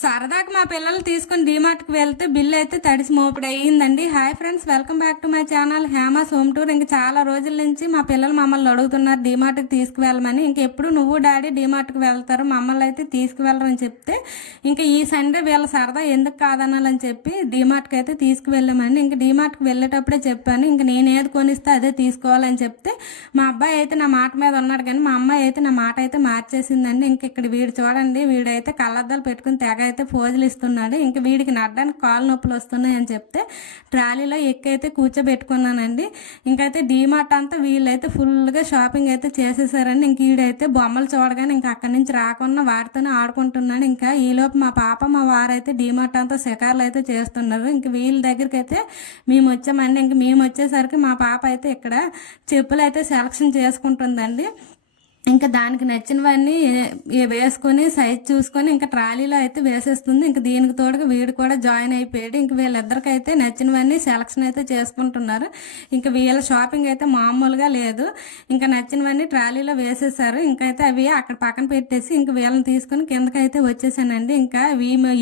సరదాగా మా పిల్లలు తీసుకుని డీమార్ట్కి వెళ్తే బిల్ అయితే తడిసి మోపిడి అయ్యిందండి. Hi friends, welcome back to my channel Hema's home tour. ఇంకా చాలా రోజుల నుంచి మా పిల్లలు మమ్మల్ని అడుగుతున్నారు డీమార్ట్కి తీసుకువెళ్ళమని. ఇంకెప్పుడు నువ్వు డాడీ డీమార్ట్కి వెళ్తారు, మమ్మల్ని అయితే తీసుకువెళ్ళరని చెప్తే ఇంకా ఈ సండే వీళ్ళ సరదా ఎందుకు కాదనాలని చెప్పి డీమార్ట్కి అయితే తీసుకువెళ్ళామని. ఇంక డీమార్ట్కి వెళ్ళేటప్పుడే చెప్పాను, ఇంక నేను ఏది కొనిస్తే అదే తీసుకోవాలని చెప్తే మా అబ్బాయి అయితే నా మాట మీద ఉన్నాడు, కానీ మా అమ్మాయి అయితే నా మాట అయితే మార్చేసిందండి. ఇంక ఇక్కడ వీడు చూడండి, వీడైతే కళ్ళద్దాలు పెట్టుకుని తెగ అయితే పోజులు ఇస్తున్నాడు. ఇంక వీడికి నడ్డానికి కాలు నొప్పులు వస్తున్నాయి అని చెప్తే ట్రాలీలో ఎక్కైతే కూర్చోబెట్టుకున్నానండి. ఇంకైతే డీమార్ట్ అంతా వీళ్ళైతే ఫుల్గా షాపింగ్ అయితే చేసేసారండి. ఇంక వీడైతే బొమ్మలు చూడగానే ఇంకా అక్కడి నుంచి రాకుండా వారితోనే ఆడుకుంటున్నాడు. ఇంకా ఈలోపు మా పాప మా వారైతే డీమార్ట్ అంతా షికార్లు అయితే చేస్తున్నారు. ఇంక వీళ్ళ దగ్గరికి అయితే మేము వచ్చామండి. ఇంక మేము వచ్చేసరికి మా పాప అయితే ఇక్కడ చెప్పులు అయితే సెలక్షన్ చేసుకుంటుందండి. ఇంకా దానికి నచ్చినవన్నీ వేసుకొని సైజ్ చూసుకొని ఇంకా ట్రాలీలో అయితే వేసేస్తుంది. ఇంకా దీనికి తోడుగా వీడు కూడా జాయిన్ అయిపోయాడు. ఇంక వీళ్ళిద్దరికైతే నచ్చినవన్నీ సెలక్షన్ అయితే చేసుకుంటున్నారు. ఇంకా వీళ్ళ షాపింగ్ అయితే మామూలుగా లేదు. ఇంకా నచ్చినవన్నీ ట్రాలీలో వేసేసారు. ఇంకైతే అవి అక్కడ పక్కన పెట్టేసి ఇంక వీళ్ళని తీసుకుని కిందకైతే వచ్చేసానండి. ఇంకా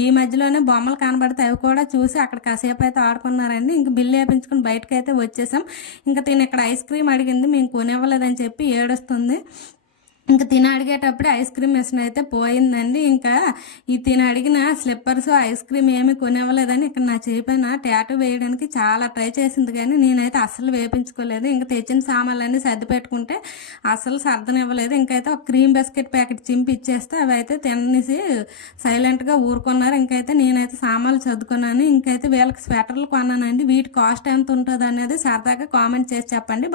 ఈ మధ్యలోనే బొమ్మలు కనబడితే అవి కూడా చూసి అక్కడ కాసేపు అయితే ఆడుకున్నారండి. ఇంక బిల్లు వేయించుకుని బయటకు అయితే వచ్చేసాం. ఇంకా తిని ఇక్కడ ఐస్ క్రీమ్ అడిగింది, మేము కొనివ్వలేదని చెప్పి ఏడుస్తుంది. ఇంకా తిని అడిగేటప్పుడు ఐస్ క్రీమ్ మిషన్ అయితే పోయిందండి. ఇంకా ఈ తిని అడిగిన స్లిప్పర్స్ ఐస్ క్రీమ్ ఏమి కొనివ్వలేదని ఇక్కడ నా చేయి పైన టాటూ వేయడానికి చాలా ట్రై చేసింది, కానీ నేనైతే అస్సలు వేయించుకోలేదు. ఇంకా తెచ్చిన సామాన్లన్నీ సర్ది పెట్టుకుంటే అస్సలు సర్దనివ్వలేదు. ఇంకైతే ఒక క్రీమ్ బిస్కెట్ ప్యాకెట్ చింపి ఇచ్చేస్తే అవి అయితే తినేసి సైలెంట్గా ఊరుకున్నారు. ఇంకైతే నేనైతే సామాన్లు చదువుకున్నాను. ఇంకైతే వీళ్ళకి స్వెటర్లు కొన్నానండి. వీటి కాస్ట్ ఎంత ఉంటుంది అనేది సరదాగా కామెంట్ చేసి చెప్పండి.